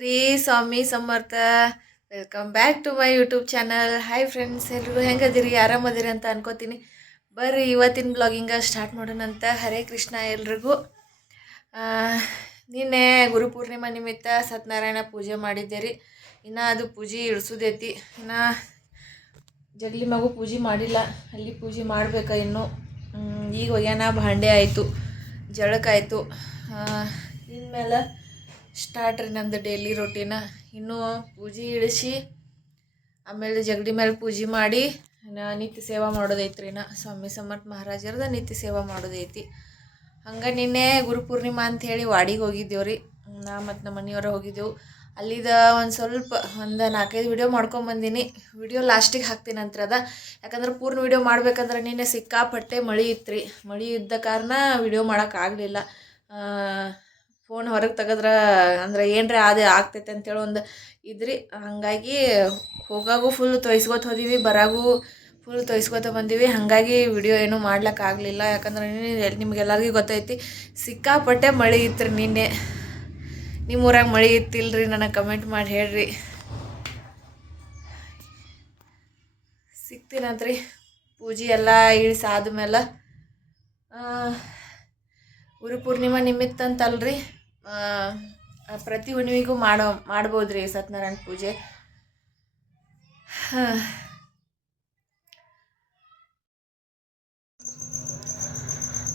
Shri Swami Samarth. Welcome back to my YouTube channel. Hi friends, ಎಲ್ರಿಗೂ ಹೆಂಗದಿರಿ? ಆರಾಮದಿರಿ ಅಂತ ಅನ್ಕೋತೀನಿ. ಬರ್ರಿ ಇವತ್ತಿನ ಬ್ಲಾಗಿಂಗ ಸ್ಟಾರ್ಟ್ ಮಾಡೋಣಂತ. ಹರೇ ಕೃಷ್ಣ ಎಲ್ರಿಗೂ. ನಿನ್ನೆ ಗುರುಪೂರ್ಣಿಮಾ ನಿಮಿತ್ತ ಸತ್ಯನಾರಾಯಣ ಪೂಜೆ ಮಾಡಿದ್ದೆ. ಇನ್ನು ಅದು ಪೂಜೆ ಇಳಿಸೋದೈತಿ. ಇನ್ನು ಜಗಲಿ ಮಗು ಪೂಜೆ ಮಾಡಿಲ್ಲ, ಅಲ್ಲಿ ಪೂಜೆ ಮಾಡ್ಬೇಕಾ ಇನ್ನು. ಈಗ ಒಗ್ಯಾನ ಭಾಂಡೆ ಆಯಿತು, ಜಳಕಾಯಿತು. ಇನ್ಮೇಲೆ ಸ್ಟಾರ್ಟ್ ರೀ ನಂದು ಡೈಲಿ ರೊಟೀನ. ಇನ್ನೂ ಪೂಜೆ ಇಳಿಸಿ ಆಮೇಲೆ ಜಗಡಿ ಮೇಲೆ ಪೂಜೆ ಮಾಡಿ ನಿತ್ಯ ಸೇವಾ ಮಾಡೋದೈತ್ರಿ. ಸ್ವಾಮಿ ಸಮರ್ಥ ಮಹಾರಾಜರದ ನಿತ್ಯ ಸೇವಾ ಮಾಡೋದೈತಿ. ಹಂಗೆ ನಿನ್ನೆ ಗುರುಪೂರ್ಣಿಮಾ ಅಂಥೇಳಿ ವಾಡಿಗೆ ಹೋಗಿದ್ದೇವ್ರಿ. ನಾ ಮತ್ತು ನಮ್ಮ ಮನೆಯವ್ರ ಹೋಗಿದ್ದೆವು. ಅಲ್ಲಿದ ಒಂದು 4-5 ವಿಡಿಯೋ ಮಾಡ್ಕೊಂಬಂದಿನಿ. ವಿಡಿಯೋ ಲಾಸ್ಟಿಗೆ ಹಾಕ್ತೀನಿ ನಂತರ ಯಾಕಂದ್ರೆ ಪೂರ್ಣ ವಿಡಿಯೋ ಮಾಡ್ಬೇಕಂದ್ರೆ ನಿನ್ನೆ ಸಿಕ್ಕಾಪಟ್ಟೆ ಮಳೆ ಇತ್ತು ರೀ. ಮಳೆ ಇದ್ದ ಕಾರಣ ವಿಡಿಯೋ ಮಾಡೋಕ್ಕಾಗಲಿಲ್ಲ. ಫೋನ್ ಹೊರಗೆ ತೆಗೆದ್ರೆ ಅಂದ್ರೆ ಏನರ ಅದು ಆಗ್ತೈತೆ ಅಂತೇಳಿ ಒಂದು ಇದ್ರಿ. ಹಾಗಾಗಿ ಹೋಗಾಗೂ ಫುಲ್ ತೊಯ್ಸ್ಕೊತ ಹೋದೀವಿ, ಬರಾಗೂ ಫುಲ್ ತೊಯ್ಸ್ಕೊತ ಬಂದೀವಿ. ಹಾಗಾಗಿ ವಿಡಿಯೋ ಏನೂ ಮಾಡ್ಲಿಕ್ಕಾಗಲಿಲ್ಲ. ಯಾಕಂದ್ರೆ ನಿಮ್ಗೆಲ್ಲರಿಗೂ ಗೊತ್ತೈತಿ ಸಿಕ್ಕಾಪಟ್ಟೆ ಮಳೆ ಇತ್ತು ರೀ ನಿನ್ನೆ. ನಿಮ್ಮ ಊರಾಗ ಮಳೆ ಇತ್ತಿಲ್ರಿ? ನನಗೆ ಕಮೆಂಟ್ ಮಾಡಿ ಹೇಳ್ರಿ. ಸಿಗ್ತೀನಂತ್ರಿ ಪೂಜೆ ಎಲ್ಲ ಇಳಿಸಾದ್ಮೇಲೆ. ಗುರುಪೂರ್ಣಿಮಾ ನಿಮಿತ್ತ ಅಂತಲ್ರಿ, ಪ್ರತಿ ಹುಣ್ಣಿಮೆಗೂ ಮಾಡ್ಬೋದ್ರಿ ಸತ್ಯನಾರಾಯಣ ಪೂಜೆ.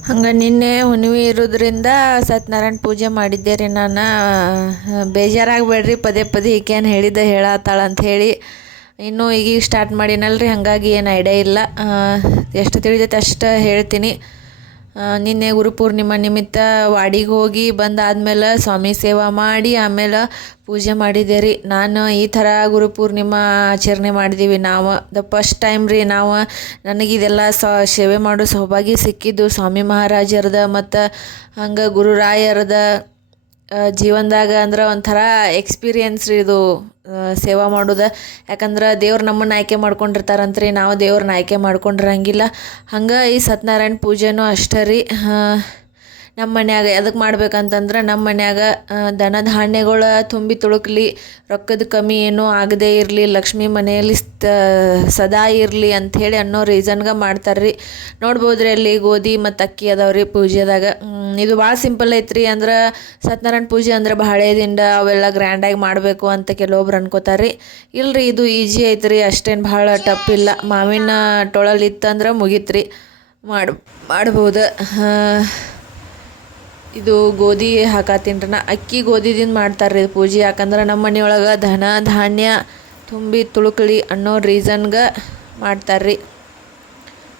ಹಂಗೆ ನಿನ್ನೆ ಹುಣ್ಣಿಮೆ ಇರೋದ್ರಿಂದ ಸತ್ಯನಾರಾಯಣ ಪೂಜೆ ಮಾಡಿದ್ದೆ ರೀ ನಾನು. ಬೇಜಾರಾಗಬೇಡ್ರಿ, ಪದೇ ಪದೇ ಈಕೇನು ಹೇಳಿದ್ದೆ ಹೇಳತ್ತಾಳ ಅಂಥೇಳಿ. ಇನ್ನೂ ಈಗ ಸ್ಟಾರ್ಟ್ ಮಾಡಿನಲ್ರಿ, ಹಾಗಾಗಿ ಏನು ಐಡಿಯಾ ಇಲ್ಲ. ಎಷ್ಟು ತಿಳಿದೈತೆ ಅಷ್ಟು ಹೇಳ್ತೀನಿ. ನಿನ್ನೆ ಗುರುಪೂರ್ಣಿಮಾ ನಿಮಿತ್ತ ವಾಡಿಗೆ ಹೋಗಿ ಬಂದಾದ್ಮೇಲೆ ಸ್ವಾಮಿ ಸೇವಾ ಮಾಡಿ ಆಮೇಲೆ ಪೂಜೆ ಮಾಡಿದ್ದೆ ರೀ. ನಾನು ಈ ಥರ ಗುರುಪೂರ್ಣಿಮಾ ಆಚರಣೆ ಮಾಡಿದ್ದೀವಿ ನಾವು. ಫಸ್ಟ್ ಟೈಮ್ ರೀ ನನಗಿದೆಲ್ಲ ಸೇವೆ ಮಾಡೋ ಸೌಭಾಗ್ಯ ಸಿಕ್ಕಿದ್ದು ಸ್ವಾಮಿ ಮಹಾರಾಜರದ ಮತ್ತು ಹಂಗೆ ಗುರುರಾಯರದ ಜೀವನದಾಗ. ಅಂದ್ರೆ ಒಂಥರ ಎಕ್ಸ್ಪೀರಿಯನ್ಸ್ ರೀ ಇದು ಸೇವಾ ಮಾಡೋದು. ಯಾಕಂದ್ರೆ ದೇವ್ರು ನಮ್ಮನ್ನು ಆಯ್ಕೆ ಮಾಡ್ಕೊಂಡಿರ್ತಾರಂತ್ರಿ, ನಾವು ದೇವ್ರನ್ನ ಆಯ್ಕೆ ಮಾಡ್ಕೊಂಡಿರಂಗಿಲ್ಲ. ಹಂಗೆ ಈ ಸತ್ಯನಾರಾಯಣ ಪೂಜೆನೂ ಅಷ್ಟೇ ರೀ. ನಮ್ಮ ಮನ್ಯಾಗ ಎದಕ್ಕೆ ಮಾಡ್ಬೇಕಂತಂದ್ರೆ, ನಮ್ಮ ಮನ್ಯಾಗ ದನ ಧಾನ್ಯಗಳು ತುಂಬಿ ತುಳುಕ್ಲಿ, ರೊಕ್ಕದ ಕಮ್ಮಿ ಏನೂ ಆಗದೇ ಇರಲಿ, ಲಕ್ಷ್ಮಿ ಮನೆಯಲ್ಲಿ ಸದಾ ಇರಲಿ ಅಂಥೇಳಿ ಅನ್ನೋ ರೀಸನ್ಗೆ ಮಾಡ್ತಾರೆ ರೀ. ನೋಡ್ಬೋದ್ರಿ ಅಲ್ಲಿ ಗೋಧಿ ಮತ್ತು ಅಕ್ಕಿ ಅದಾವ್ರಿ ಪೂಜೆದಾಗ. ಇದು ಭಾಳ ಸಿಂಪಲ್ ಐತ್ರಿ. ಅಂದ್ರೆ ಸತ್ಯನಾರಾಯಣ ಪೂಜೆ ಅಂದ್ರೆ ಬಾಳೆ ದಿಂಡ ಅವೆಲ್ಲ ಗ್ರ್ಯಾಂಡಾಗಿ ಮಾಡಬೇಕು ಅಂತ ಕೆಲವೊಬ್ರು ಅನ್ಕೋತಾರೆ ರೀ. ಇಲ್ರಿ, ಇದು ಈಜಿ ಐತ್ರಿ, ಅಷ್ಟೇನು ಭಾಳ ಟಫ್ ಇಲ್ಲ. ಮಾವಿನ ಟೊಳಲ್ ಇತ್ತಂದ್ರೆ ಮುಗೀತ್ರಿ, ಮಾಡ್ಬೋದು. ಇದು ಗೋಧಿ ಹಾಕತ್ತೀನಿ ರೀ ಅಕ್ಕಿ ಗೋಧಿದಿಂದ ಮಾಡ್ತಾರೆ ರೀ ಪೂಜೆ. ಯಾಕಂದ್ರೆ ನಮ್ಮ ಮನೆಯೊಳಗೆ ಧನ ಧಾನ್ಯ ತುಂಬಿ ತುಳುಕಳಿ ಅನ್ನೋ ರೀಸನ್ಗೆ ಮಾಡ್ತಾರೆ ರೀ.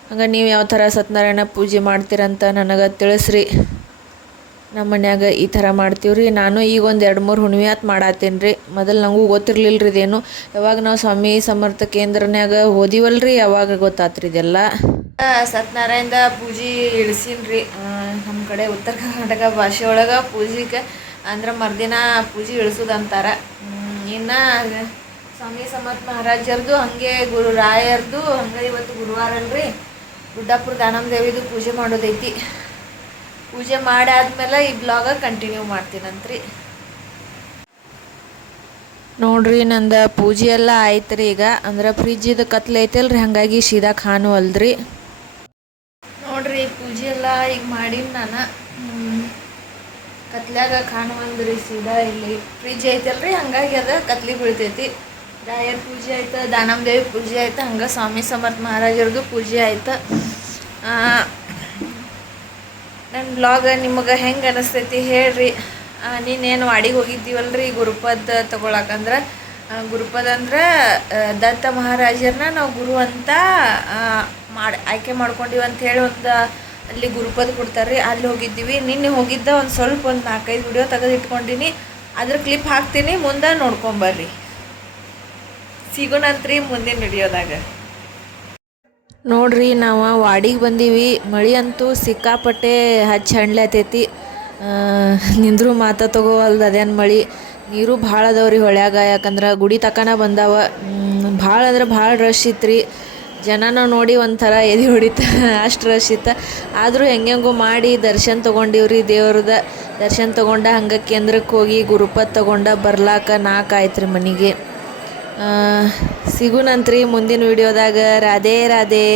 ಹಂಗೆ ನೀವು ಯಾವ ಥರ ಸತ್ಯನಾರಾಯಣ ಪೂಜೆ ಮಾಡ್ತೀರಂತ ನನಗೆ ತಿಳಿಸ್ರಿ. ನಮ್ಮ ಮನ್ಯಾಗ ಈ ಥರ ಮಾಡ್ತೀವಿ ರೀ. ನಾನು ಈಗ ಒಂದು 2-3 ಹುಣ್ಣಿಮೆ ಆತು ಮಾಡತ್ತೀನಿ ರೀ. ಮೊದಲು ನನಗೂ ಗೊತ್ತಿರಲಿಲ್ಲ ರೀ ಇದೇನು. ಯಾವಾಗ ನಾವು ಸ್ವಾಮಿ ಸಮರ್ಥ ಕೇಂದ್ರನ್ಯಾಗ ಹೋದಿವಲ್ರಿ ಅವಾಗ ಗೊತ್ತಾತ್ರಿ ಇದೆಲ್ಲ. ಸತ್ಯನಾರಾಯಣದ ಪೂಜೆ ಇಳಿಸೀನಿ. ನಮ್ಮ ಕಡೆ ಉತ್ತರ ಕರ್ನಾಟಕ ಭಾಷೆ ಒಳಗೆ ಪೂಜೆಗೆ ಅಂದ್ರೆ ಮರುದಿನ ಪೂಜೆ ಇಳಿಸೋದಂತಾರೆ. ಇನ್ನು ಸ್ವಾಮಿ ಸಮರ್ಥ ಮಹಾರಾಜರದು ಹಾಗೆ ಗುರು ರಾಯರದು ಹಂಗೆ ಇವತ್ತು ಗುರುವಾರ ಅಲ್ರಿ, ಗುಡ್ಡಾಪುರ ದಾನಮ್ಮ ದೇವಿದು ಪೂಜೆ ಮಾಡೋದೈತಿ. ಪೂಜೆ ಮಾಡಾದ್ಮೇಲೆ ಈ ಬ್ಲಾಗ ಕಂಟಿನ್ಯೂ ಮಾಡ್ತೀನಂತ್ರಿ. ನೋಡ್ರಿ, ನಂದು ಪೂಜೆ ಎಲ್ಲ ಆಯ್ತು ರೀ. ಈಗ ಅಂದ್ರೆ ಫ್ರಿಜ್ಜಿದು ಕತ್ಲೆ ಐತಲ್ರಿ, ಹಾಗಾಗಿ ಸೀದಾ ಖಾನು ಅಲ್ರಿ. ನೋಡ್ರಿ, ಪೂಜೆ ಎಲ್ಲ ಈಗ ಮಾಡೀನಿ ನಾನು. ಕತ್ಲ್ಯಾಗ ಕಾಣುವಂದ್ರಿ ಸೀದಾ. ಇಲ್ಲಿ ಫ್ರಿಜ್ ಐತಲ್ರಿ, ಹಂಗಾಗಿ ಅದು ಕತ್ಲಿ ಬೀಳ್ತೈತಿ. ರಾಯರ ಪೂಜೆ ಆಯ್ತು, ದಾನಮ್ಮ ದೇವಿ ಪೂಜೆ ಆಯ್ತು, ಹಂಗೆ ಸ್ವಾಮಿ ಸಮರ್ಥ ಮಹಾರಾಜರದು ಪೂಜೆ ಆಯ್ತು. ನನ್ನ ಬ್ಲಾಗ್ ನಿಮಗೆ ಹೆಂಗೆ ಅನಿಸ್ತೈತಿ ಹೇಳ್ರಿ. ನೀನೇನು ವಾಡಿಗೆ ಹೋಗಿದ್ದೀವಲ್ರಿ ಗುರುಪದ ತೊಗೊಳಕಂದ್ರೆ. ಗುರುಪದ ಅಂದ್ರೆ ದತ್ತ ಮಹಾರಾಜರನ್ನ ನಾವು ಗುರು ಅಂತ ಆಯ್ಕೆ ಮಾಡ್ಕೊಂಡಿವಿ ಅಂಥೇಳಿ ಒಂದು ಅಲ್ಲಿ ಗುರುಪದ ಕೊಡ್ತಾರೆ ರೀ. ಅಲ್ಲಿ ಹೋಗಿದ್ದೀವಿ. ನಿನ್ನೆ ಹೋಗಿದ್ದ ಒಂದು 4-5 ವಿಡಿಯೋ ತೆಗೆದಿಟ್ಕೊಂಡಿನಿ. ಅದ್ರ ಕ್ಲಿಪ್ ಹಾಕ್ತೀನಿ, ಮುಂದೆ ನೋಡ್ಕೊಂಬರ್ರಿ. ಸಿಗೋಣಂತ್ರಿ ಮುಂದಿನ ವಿಡಿಯೋದಾಗ. ನೋಡ್ರಿ, ನಾವು ವಾಡಿಗೆ ಬಂದೀವಿ. ಮಳೆ ಅಂತೂ ಸಿಕ್ಕಾಪಟ್ಟೆ ಹಣ್ಲತ್ತೈತಿ. ನಿಂದ್ರು ಮಾತಾ ತಗೋವಲ್ದು ಅದೇನು ಮಳೆ. ನೀರು ಭಾಳ ಅದಾವ್ರಿ ಹೊಳ್ಯಾಗ. ಯಾಕಂದ್ರೆ ಗುಡಿ ತಕ್ಕನ ಬಂದಾವ. ಭಾಳ ಅಂದ್ರೆ ಭಾಳ ರಶ್ ಇತ್ತು ರೀ. ಜನನ ನೋಡಿ ಒಂಥರ ಎದೆ ಹೊಡಿತ ಅಷ್ಟು ರಶ್ ಇತ್ತು. ಆದರೂ ಹೆಂಗೆಂಗೋ ಮಾಡಿ ದರ್ಶನ ತೊಗೊಂಡಿವ್ರಿ. ದೇವ್ರದ ದರ್ಶನ ತೊಗೊಂಡ ಹಂಗೆ ಕೇಂದ್ರಕ್ಕೆ ಹೋಗಿ ಗುರುಪತ್ ತೊಗೊಂಡ ಬರ್ಲಾಕ 4 ಆಯ್ತು ರೀ ಮನೆಗೆ. ಸಿಗುನಂತ್ರಿ ಮುಂದಿನ ವಿಡಿಯೋದಾಗ. ರಾಧೇ ರಾಧೇ.